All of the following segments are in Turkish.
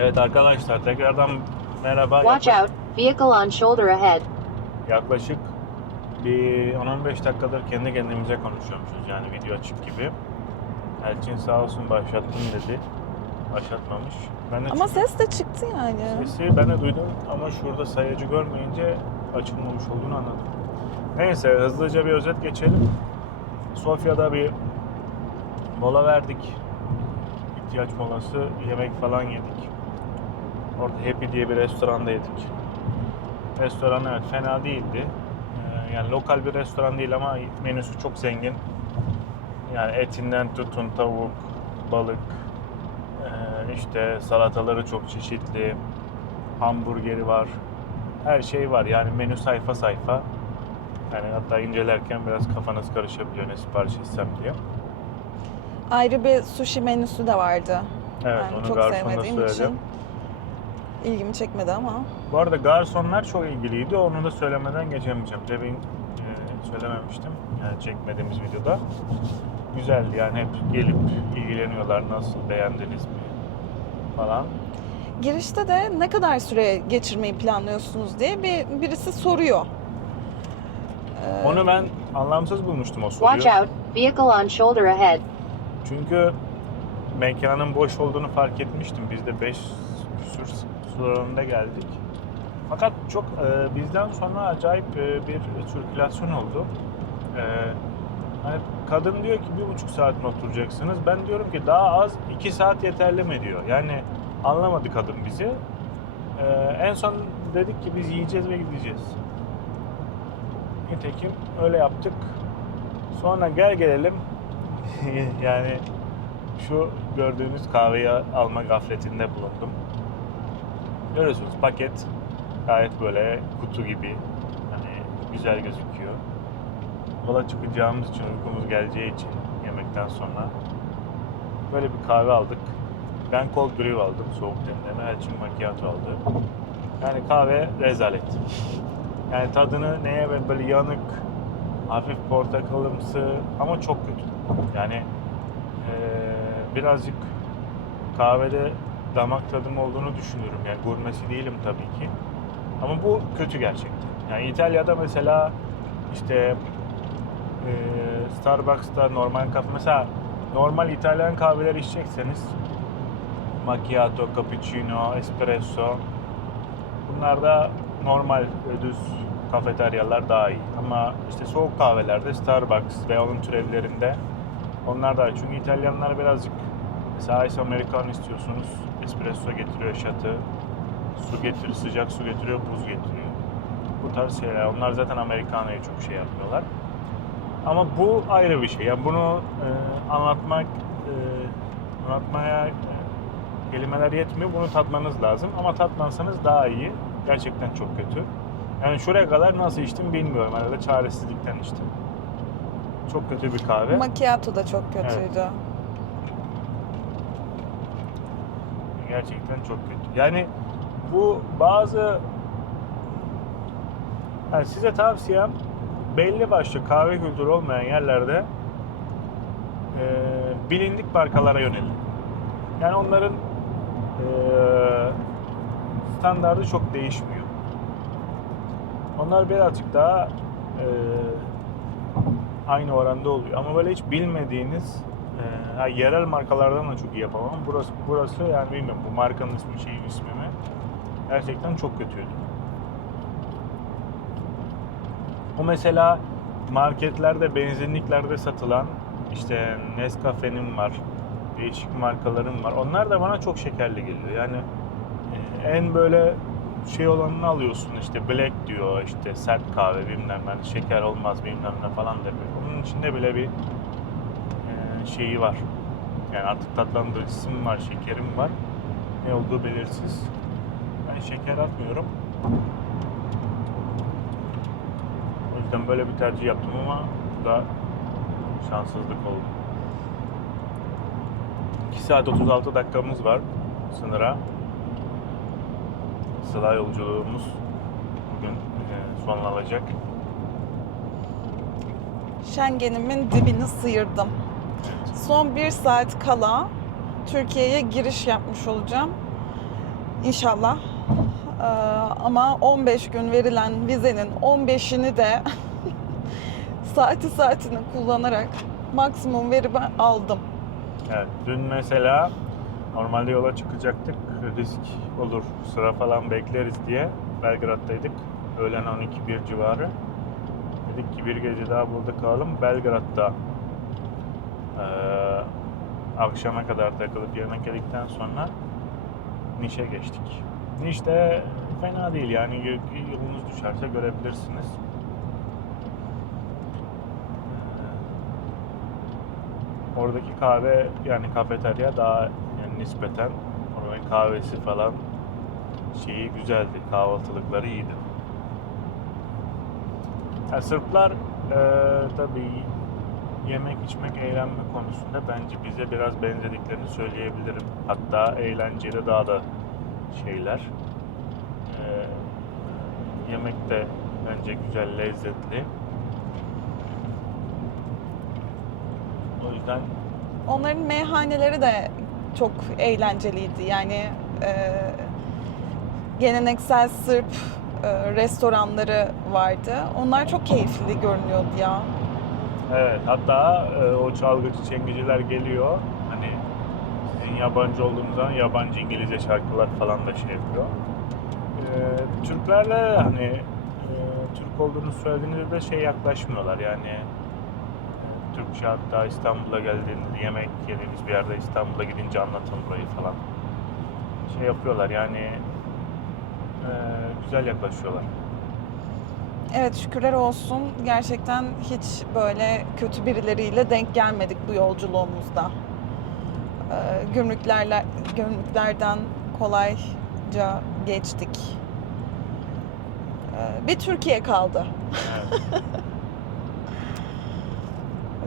Evet arkadaşlar tekrardan merhaba. Watch out, vehicle on shoulder ahead. Yaklaşık bir 10-15 dakikadır kendi kendimize konuşuyormuşuz, yani video açık gibi. Elçin sağ olsun başlattım dedi. Başlatmamış. Ben de Ama ses de çıktı yani. sesi ben de duydum ama şurada sayacı görmeyince açılmamış olduğunu anladım. Neyse hızlıca bir özet geçelim. Sofya'da bir mola verdik. İhtiyaç molası, yemek falan yedik. Orada Happy diye bir restoranda yedik. Restoran evet fena değildi. Yani lokal bir restoran değil ama menüsü çok zengin. Yani etinden tutun tavuk, balık, işte salataları çok çeşitli, hamburgeri var, her şey var. Yani menü sayfa sayfa. Yani hatta incelerken biraz kafanız karışabiliyor ne sipariş etsem diye. Ayrı bir sushi menüsü de vardı. Evet, Yani onu çok garsona sevmediğim söyledim. için ilgimi çekmedi ama. Bu arada garsonlar çok ilgiliydi. Onu da söylemeden geçemeyeceğim. Demin söylememiştim. Yani çekmediğimiz videoda. Güzeldi yani, hep gelip ilgileniyorlar. Nasıl, beğendiniz mi falan. Girişte de ne kadar süre geçirmeyi planlıyorsunuz diye birisi soruyor. Onu ben anlamsız bulmuştum o soruyu. Watch out, vehicle on shoulder ahead. Çünkü mekanın boş olduğunu fark etmiştim. Biz de 5 küsur sıralarında geldik. Fakat çok bizden sonra acayip bir sirkülasyon oldu. Hani kadın diyor ki 1,5 saat mi oturacaksınız? Ben diyorum ki daha az 2 saat yeterli mi diyor. Yani anlamadı kadın bizi. En son dedik ki biz yiyeceğiz ve gideceğiz. Nitekim öyle yaptık. Sonra gelelim yani şu gördüğünüz kahveyi alma gafletinde bulundum. Görüyorsunuz paket gayet böyle kutu gibi, hani güzel gözüküyor. Yola çıkacağımız için, uykumuz geleceği için yemekten sonra böyle bir kahve aldık. Ben cold brew aldım, soğuk demleme. Elçin macchiato aldı. Yani kahve rezalet. Yani tadını neye, böyle yanık, hafif portakalımsı ama çok kötü. Yani birazcık kahvede damak tadım olduğunu düşünüyorum. Yani gurmesi değilim tabii ki. Ama bu kötü gerçekten. Yani İtalya'da mesela işte Starbucks'ta, normal kafe, mesela normal İtalyan kahveler içecekseniz macchiato, cappuccino, espresso, bunlarda normal düz kafeteryalar daha iyi. Ama işte soğuk kahvelerde Starbucks ve onun türevlerinde onlar daha iyi. Çünkü İtalyanlar birazcık, mesela ice americano istiyorsunuz, espresso getiriyor şatı, su getiriyor, sıcak su getiriyor, buz getiriyor. Bu tarz şeyler. Onlar zaten americano'ya çok şey yapmıyorlar. Ama bu ayrı bir şey. Yani bunu anlatmaya kelimeler yetmiyor. Bunu tatmanız lazım. Ama tatmazsanız daha iyi. Gerçekten çok kötü. Yani şuraya kadar nasıl içtim bilmiyorum. Herhalde çaresizlikten içtim. Çok kötü bir kahve. Macchiato da çok kötüydü. Evet. Gerçekten çok kötü. Yani bu bazı, yani size tavsiyem, belli başlı kahve kültürü olmayan yerlerde bilindik markalara yönelin. Yani onların standardı çok değişmiyor. Onlar birazcık daha aynı oranda oluyor. Ama böyle hiç bilmediğiniz yerel markalardan da çok iyi yapamam. Burası yani bilmiyorum, bu markanın ismi, şeyin ismi mi? Gerçekten çok kötüydü. Bu mesela marketlerde, benzinliklerde satılan işte Nescafe'nin var, değişik markaların var. Onlar da bana çok şekerli geliyor. Yani en böyle şey olanını alıyorsun, işte black diyor, işte sert kahve bilmem ne, şeker olmaz bilmem ne falan demiyor. Bunun içinde bile bir şeyi var. Yani artık tatlandırıcısı mı var, şekerim var. Ne olduğu belirsiz. Ben şeker atmıyorum. O yüzden böyle bir tercih yaptım ama bu da şanssızlık oldu. 2 saat 36 dakikamız var sınıra. Sıla yolculuğumuz bugün sonlanacak. Schengen'imin dibini sıyırdım. Son 1 saat kala Türkiye'ye giriş yapmış olacağım. İnşallah. Ama 15 gün verilen vizenin 15'ini de saatini kullanarak maksimum verimi aldım. Evet, dün mesela normalde yola çıkacaktık. Risk olur, sıra falan bekleriz diye Belgrad'daydık. Öğlen 12-1 civarı. Dedik ki bir gece daha burada kalalım. Belgrad'da akşama kadar takılıp yemek yedikten sonra Niş'e geçtik. Niş de fena değil yani, yolunuz düşerse görebilirsiniz. Oradaki kahve yani kafeterya daha yani nispeten oranın kahvesi falan şeyi güzeldi. Kahvaltılıkları iyiydi. Yani Sırplar tabii yemek, içmek, eğlenme konusunda bence bize biraz benzediklerini söyleyebilirim. Hatta eğlencede daha da şeyler. Yemek de bence güzel, lezzetli. O yüzden Onların meyhaneleri de çok eğlenceliydi. Yani geleneksel Sırp restoranları vardı. Onlar çok keyifli görünüyordu ya. evet, hatta o çalgıcı çengiciler geliyor. Hani sizin yabancı olduğunuz zaman yabancı İngilizce şarkılar falan da şey yapıyor. Türklerle hani Türk olduğunu söylediğinizde de şey yaklaşmıyorlar yani. Türkçe, hatta İstanbul'a geldiğinizde yemek yediğimiz bir yerde İstanbul'a gidince anlatın burayı falan. Şey yapıyorlar yani, güzel yaklaşıyorlar. Evet, şükürler olsun. Gerçekten hiç böyle kötü birileriyle denk gelmedik bu yolculuğumuzda. Gümrüklerden kolayca geçtik. Bir Türkiye kaldı. Evet.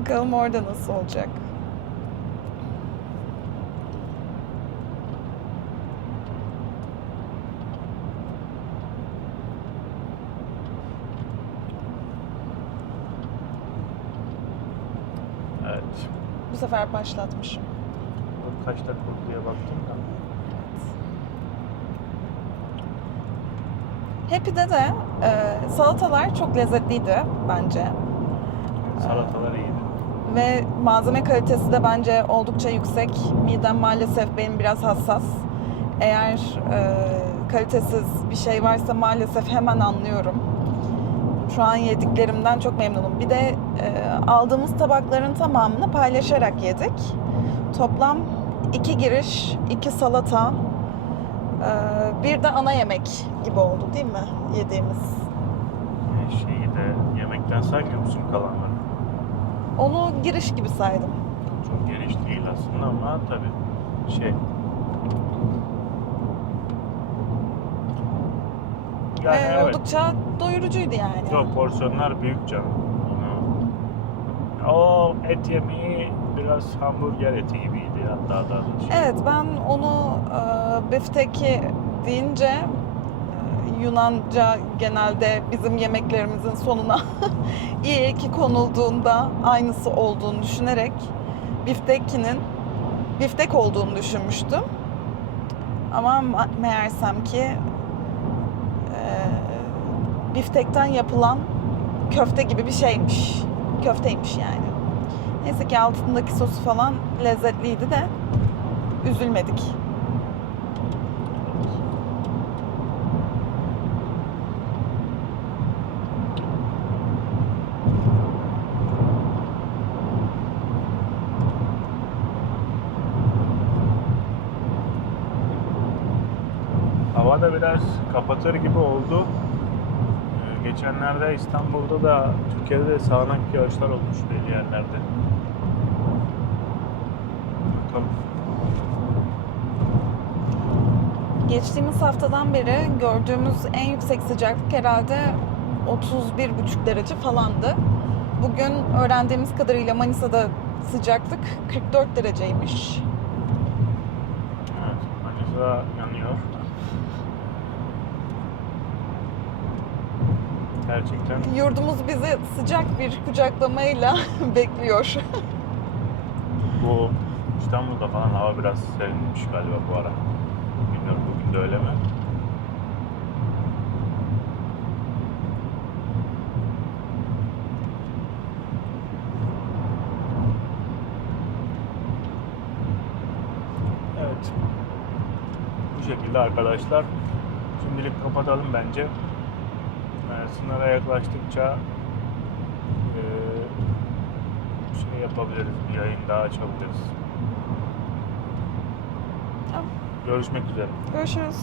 Bakalım orada nasıl olacak. Evet. Bu sefer başlatmışım. Kaç dakika oldu diye baktım da. Happy'de de salatalar çok lezzetliydi bence. Salatalar iyiydi. Ve malzeme kalitesi de bence oldukça yüksek. Midem maalesef benim biraz hassas. Eğer kalitesiz bir şey varsa maalesef hemen anlıyorum. Şu an yediklerimden çok memnunum. Bir de aldığımız tabakların tamamını paylaşarak yedik. Toplam 2 giriş, 2 salata, bir de ana yemek gibi oldu değil mi yediğimiz? Şeyi de yemekten saymıyor musun kalanları? Onu giriş gibi saydım. Çok geniş değil aslında ama tabii şey. Yani Ve evet. oldukça doyurucuydu yani. Yok, porsiyonlar büyük canım. O et yemeği biraz hamburger eti gibiydi hatta da şey. Evet, ben onu befteki deyince Yunanca genelde bizim yemeklerimizin sonuna iyi ki konulduğunda aynısı olduğunu düşünerek biftek olduğunu düşünmüştüm. Ama meğersem ki biftekten yapılan köfte gibi bir şeymiş. Köfteymiş yani. Neyse ki altındaki sosu falan lezzetliydi de üzülmedik. Hava da biraz kapatır gibi oldu. Geçenlerde İstanbul'da da, Türkiye'de de sağanak yağışlar olmuş belli yerlerde. Bakalım. Geçtiğimiz haftadan beri gördüğümüz en yüksek sıcaklık herhalde 31,5 derece falandı. Bugün öğrendiğimiz kadarıyla Manisa'da sıcaklık 44 dereceymiş. Evet, Manisa yanıyor. Gerçekten. Yurdumuz bizi sıcak bir kucaklamayla bekliyor. Bu İstanbul'da falan hava biraz serinmiş galiba bu ara. Bilmiyorum bugün de öyle mi? Evet. Bu şekilde arkadaşlar. Şimdilik kapatalım bence. Sınıra yaklaştıkça şey yapabiliriz. Bir yayın daha açabiliriz. Tamam. Görüşmek üzere. Görüşürüz.